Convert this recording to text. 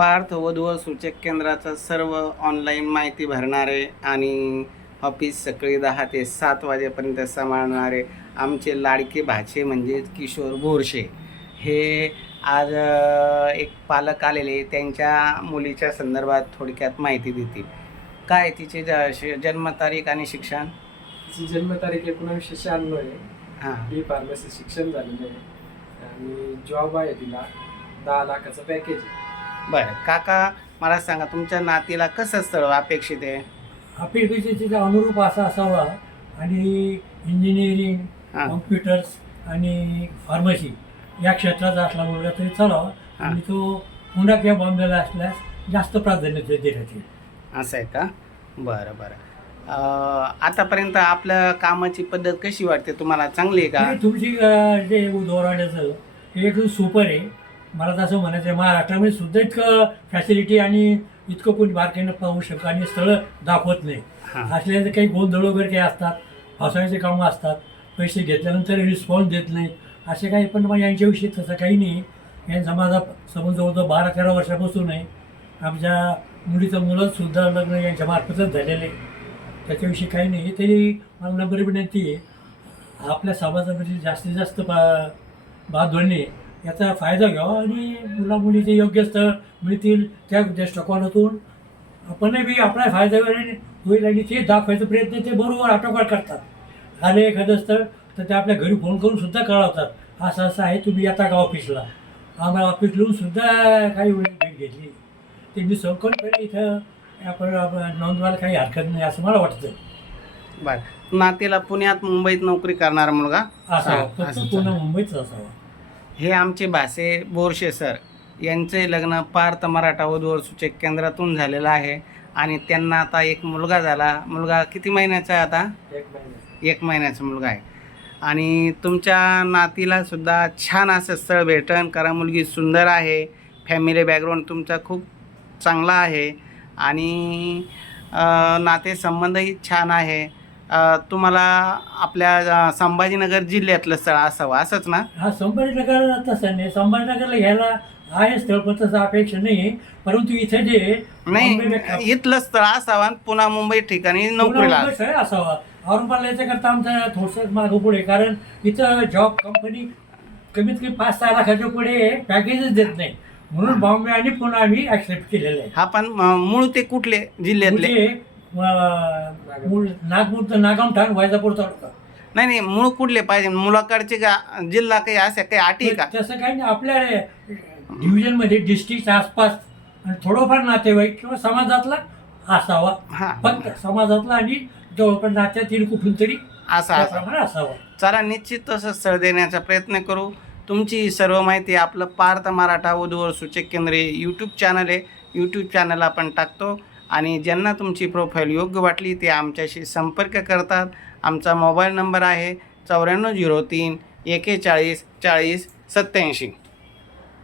पार्थ वधूवर सूचक केंद्राचं सर्व ऑनलाईन माहिती भरणारे आणि ऑफिस सकाळी दहा ते सात वाजेपर्यंत सांभाळणारे आमचे लाडके भाचे म्हणजे किशोर बोरशे हे आज एक पालक आलेले त्यांच्या मुलीच्या संदर्भात थोडक्यात माहिती देतील. काय तिचे ज- जन्मतारीख आणि शिक्षण? तिची जन्मतारीख एकोणावीसशे शहाण्णव आहे. हां. बी फार्मसी शिक्षण झालेलं आहे. आणि जॉब आहे तिला दहा लाखाचं पॅकेज आहे. बरं काका मला सांगा तुमच्या नातीला कसं स्थळ अपेक्षित आहे? अपेक्षेचे अनुरूप असा असावा आणि इंजिनिअरिंग हां. कॉम्प्युटर्स आणि फार्मसी या क्षेत्राचा असला मुलगा तरी चालावा. आणि तो पुन्हा किंवा बॉम्बेला असल्यास जास्त प्राधान्य ते देण्यात येईल. असं आहे का? बरं बरं. अं, आतापर्यंत आपल्या कामाची पद्धत कशी वाटते? तुम्हाला चांगली आहे का? तुमची अं, जे उदोराण्याचं हे एकदम सुपर आहे. मला तर असं म्हणायचं आहे महाराष्ट्रामध्ये सुद्धा इतकं फॅसिलिटी आणि इतकं कोणी बारकाईनं पाहू शकतं आणि स्थळं दाखवत नाही. असल्याचं काही गोंधळ वगैरे काही असतात फसवायचे कामं असतात पैसे घेतल्यानंतर रिस्पॉन्स देत नाही. असे काही पण मग यांच्याविषयी तसं काही नाही. यांचा माझा संबंध जवळजवळ बारा तेरा वर्षापासून आहे. आमच्या मुलीचं मुलंसुद्धा लग्न यांच्या मार्फतच झालेलं आहे. त्याच्याविषयी काही नाही. तरी मला नंबर विनंती आहे. आपल्या समाजामध्ये जास्तीत जास्त बा बांधवणे याचा फायदा घ्यावा आणि मुला मुलीचे योग्य स्थळ मिळतील त्या दृष्टिकोनातून आपणही बी आपला फायदा होईल होईल आणि ते दाखवायचा प्रयत्न ते बरोबर आटोकाट करतात. आले एखादं स्थळ तर ते आपल्या घरी फोन करून सुद्धा कळवतात. असं असं आहे तुम्ही येता का ऑफिसला? आम्हाला ऑफिस लिहून सुद्धा काही वेळ भेट घेतली. ते मी संकल्पने इथं आपण नोंदवायला काही हरकत नाही असं मला वाटतं. बरं. नातीला पुण्यात मुंबईत नोकरी करणारा मुलगा? असावा. हां, पुन्हा. मुंबईच असावा. हे आमचे भासे बोरशे सर यांचे लग्न पार्थ मराठा वधूवर सूचक केंद्रातून झालेलं आहे आणि त्यांना आता एक मुलगा झाला. मुलगा किती महिन्याचा आहे आता? एक महिन्याचं. मुलगा आहे. आणि तुमच्या नातीला सुद्धा छान असं स्थळ भेटन. कारण मुलगी सुंदर आहे. फॅमिली बॅकग्राऊंड तुमचा खूप चांगला आहे. आणि नातेसंबंधही छान आहे. तुम्हाला आपल्या संभाजीनगर जिल्ह्यातलं स्थळ असावं असंच ना? हा संभाजीनगर तसं नाही. संभाजीनगरला घ्यायला आहे स्थळ पण तसं अपेक्षा नाही परंतु इथे जे नाही इथलं स्थळ असावं आणि पुन्हा मुंबई ठिकाणी नोकरीला असावा. औरंगाबादला याच्याकरता आमचं थोडंसं मागं पुढे कारण इथं जॉब कंपनी कमीत कमी पाच सहा लाखाच्या पुढे पॅकेजच देत नाही. म्हणून बॉम्बे आणि पुन्हा आम्ही ऍक्सेप्ट केलेलं आहे. हा पण मूळ ते कुठले जिल्ह्यातले? मूळ नागपूर नागाम ठाण वैजापूर तालुका. नाही नाही मूळ कुठले पाहिजे? मुलाकडचे का जिल्हा काही असे काही अटी आहे का? तसं काही नाही. आपल्या डिव्हिजनमध्ये डिस्ट्रिक्ट आसपास आणि थोडंफार नातेवाईक किंवा समाजातला असावा. हा. फक्त समाजातला आणि जवळपास नात्यातील कुठून तरी. असं असं. त्याप्रमाणे असावा. चला निश्चित तसं स्थळ देण्याचा प्रयत्न करू. तुमची सर्व माहिती आपलं पार्थ मराठा वधूवर सूचक केंद्र यूट्यूब चॅनल आहे. यूट्यूब चॅनल आपण टाकतो. आणि ज्यांना तुमची प्रोफाईल योग्य वाटली ते आमच्याशी संपर्क करतात. आमचा मोबाईल नंबर आहे चौऱ्याण्णव झिरो तीन एकेचाळीस चाळीस सत्याऐंशी